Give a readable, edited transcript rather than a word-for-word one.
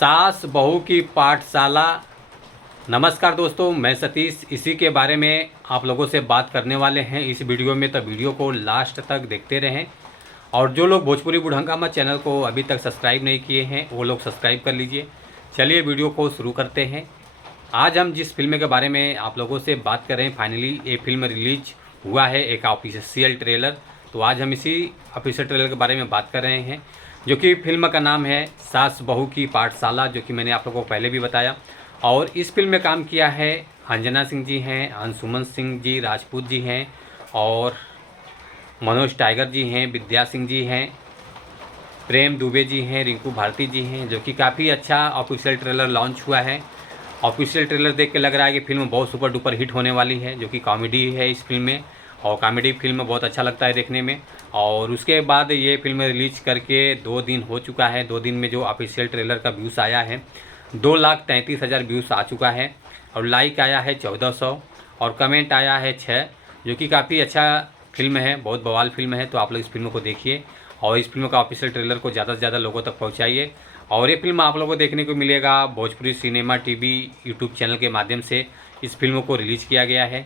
सास बहू की पाठशाला। नमस्कार दोस्तों, मैं सतीश इसी के बारे में आप लोगों से बात करने वाले हैं इस वीडियो में। तो वीडियो को लास्ट तक देखते रहें और जो लोग भोजपुरी बुढ़ंगामा चैनल को अभी तक सब्सक्राइब नहीं किए हैं वो लोग सब्सक्राइब कर लीजिए। चलिए वीडियो को शुरू करते हैं। आज हम जिस फिल्म के बारे में आप लोगों से बात कर रहे हैं, फाइनली ये फिल्म रिलीज हुआ है, एक ऑफिशियल ट्रेलर। तो आज हम इसी ऑफिशियल ट्रेलर के बारे में बात कर रहे हैं, जो कि फिल्म का नाम है सास बहू की पाठशाला, जो कि मैंने आप लोगों को पहले भी बताया। और इस फिल्म में काम किया है अंजना सिंह जी हैं, अंशुमन सिंह जी राजपूत जी हैं, और मनोज टाइगर जी हैं, विद्या सिंह जी हैं, प्रेम दुबे जी हैं, रिंकू भारती जी हैं, जो कि काफ़ी अच्छा ऑफिशियल ट्रेलर लॉन्च हुआ है। ऑफिशियल ट्रेलर देख के लग रहा है कि फिल्म बहुत सुपर डुपर हिट होने वाली है, जो कि कॉमेडी है इस फिल्म में, और कॉमेडी फिल्म में बहुत अच्छा लगता है देखने में। और उसके बाद ये फिल्म रिलीज करके 2 दिन हो चुका है। 2 दिन में जो ऑफिशियल ट्रेलर का व्यूज़ आया है 2,33,000 व्यूज़ आ चुका है, और लाइक आया है 1400, और कमेंट आया है 6, जो कि काफ़ी अच्छा फिल्म है, बहुत बवाल फिल्म है। तो आप लोग इस फिल्म को देखिए और इस फिल्म का ऑफिशियल ट्रेलर को ज़्यादा से ज़्यादा लोगों तक पहुँचाइए। और ये फिल्म आप लोगों को देखने को मिलेगा Bhojpuri cinema TV YouTube channel के माध्यम से। इस फिल्म को रिलीज़ किया गया है।